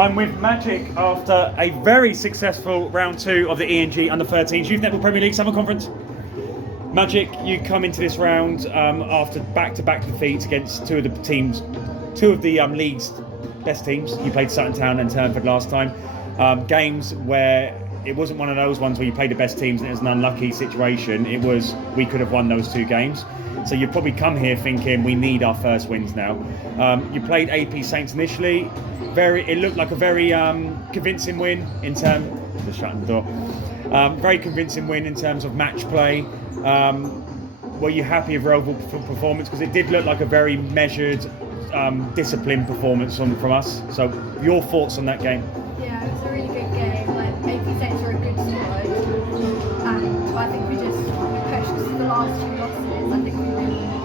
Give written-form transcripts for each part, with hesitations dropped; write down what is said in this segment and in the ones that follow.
I'm with Magic after a very successful round 2 of the ENG Under-13s Youth Netball Premier League Summer Conference. Magic, you come into this round after back-to-back defeats against two of the league's best teams. You played Sutton Town and Turnford last time. Games where it wasn't one of those ones where you played the best teams and it was an unlucky situation. It was, we could have won those 2 games. So you've probably come here thinking we need our first wins now. You played AP Saints initially. It looked like a very convincing win in terms. Just shutting the door. Very convincing win in terms of match play. Were you happy with your overall performance? Because it did look like a very measured, disciplined performance from us. So your thoughts on that game? Yeah, it was a really good game. Like AP Saints were a good side, and I think we pushed the last 2 losses. I think we really needed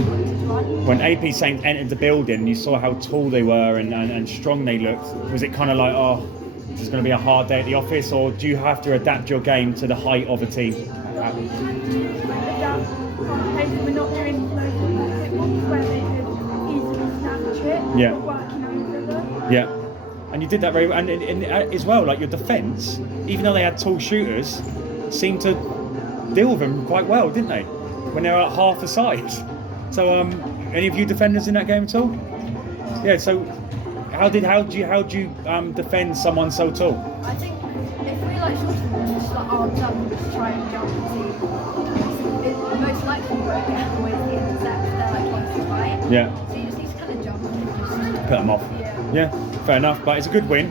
a win. When AP Saints entered the building, you saw how tall they were and strong they looked. Was it kind of like, oh, this is going to be a hard day at the office, or do you have to adapt your game to the height of a team? We're not doing local footballs where they could easily snatch it. Yeah. We're working over them. Yeah. And you did that very well. And as well, like your defence, even though they had tall shooters, seemed to deal with them quite well, didn't they? When they were at half the size. So, any of you defenders in that game at all? Yeah. So, how do you defend someone so tall? I think if we shorten them, just arms up and just try and jump and see. It's most likely we won't get always in the set. They're close to right. Yeah. So you just need to kind of jump and just put them off. Yeah, fair enough. But it's a good win.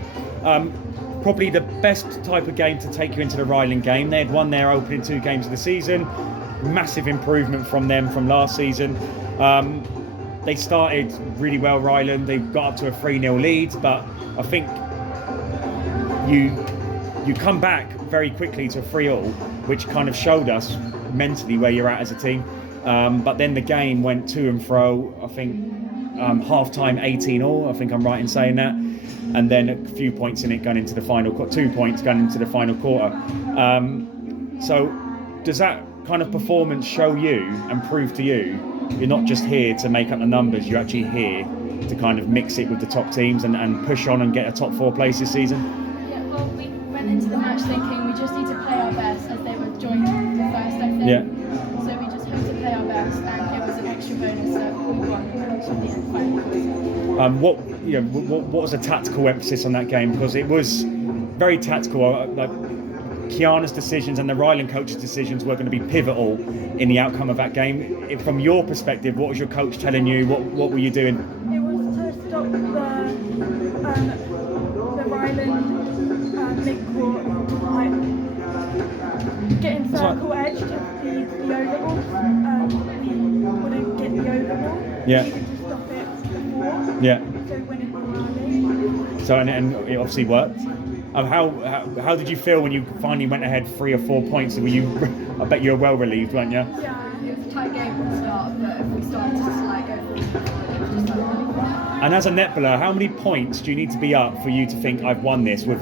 Probably the best type of game to take you into the Ryland game. They had won their opening 2 games of the season. Massive improvement from them from last season. They started really well, Ryland. They got up to a 3-0 lead, but I think you come back very quickly to a 3-all, which kind of showed us mentally where you're at as a team. But then the game went to and fro. I think half-time 18-all. I think I'm right in saying that. And then a few points in it going into the final. 2 points going into the final quarter. So does that kind of performance show you and prove to you you're not just here to make up the numbers, you're actually here to kind of mix it with the top teams and push on and get a top 4 place this season? Yeah, well, we went into the match thinking we just need to play our best, as they were joint first, I think. Yeah. So we just had to play our best, and it was an extra bonus that we won the match in the end finals. What was a tactical emphasis on that game? Because it was very tactical. Like Kiana's decisions and the Ryland coach's decisions were going to be pivotal in the outcome of that game. From your perspective, what was your coach telling you? What were you doing? It was to stop the Ryland mid-court, getting circle edge to the overball. We wouldn't get the overball. Yeah. We needed to stop it before. Yeah. So when it was So and it obviously worked. How did you feel when you finally went ahead 3 or 4 points? Were you? I bet you were well relieved, weren't you? Yeah, it was a tight game from the start, but if we started to go forward, it was just And as a netballer, how many points do you need to be up for you to think I've won this with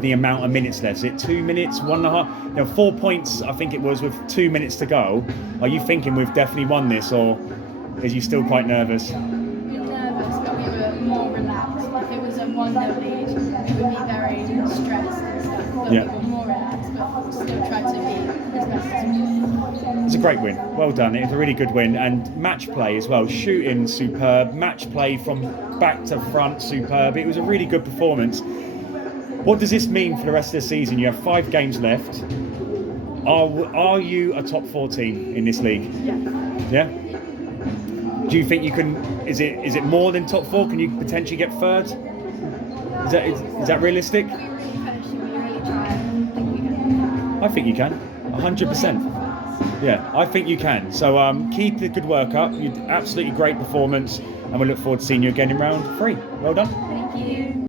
the amount of minutes left? Is it 2 minutes, 1.5? 4 points, I think it was, with 2 minutes to go. Are you thinking we've definitely won this, or is you still quite nervous? We were nervous, but we were more relaxed. If it was a 1-0 lead, we would be very stressed and stuff. But Yeah. we were more relaxed, but still tried to be as best as we could. It's a great win. Well done. It was a really good win. And match play as well. Shooting, superb. Match play from back to front, superb. It was a really good performance. What does this mean for the rest of the season? You have 5 games left. Are you a top 4 team in this league? Yeah? Do you think you can? Is it more than top 4? Can you potentially get 3rd? Is that realistic? we really push and we really try. I think we can. I think you can. 100%. Yeah, I think you can. So keep the good work up. You absolutely great performance, and we look forward to seeing you again in round 3. Well done. Thank you.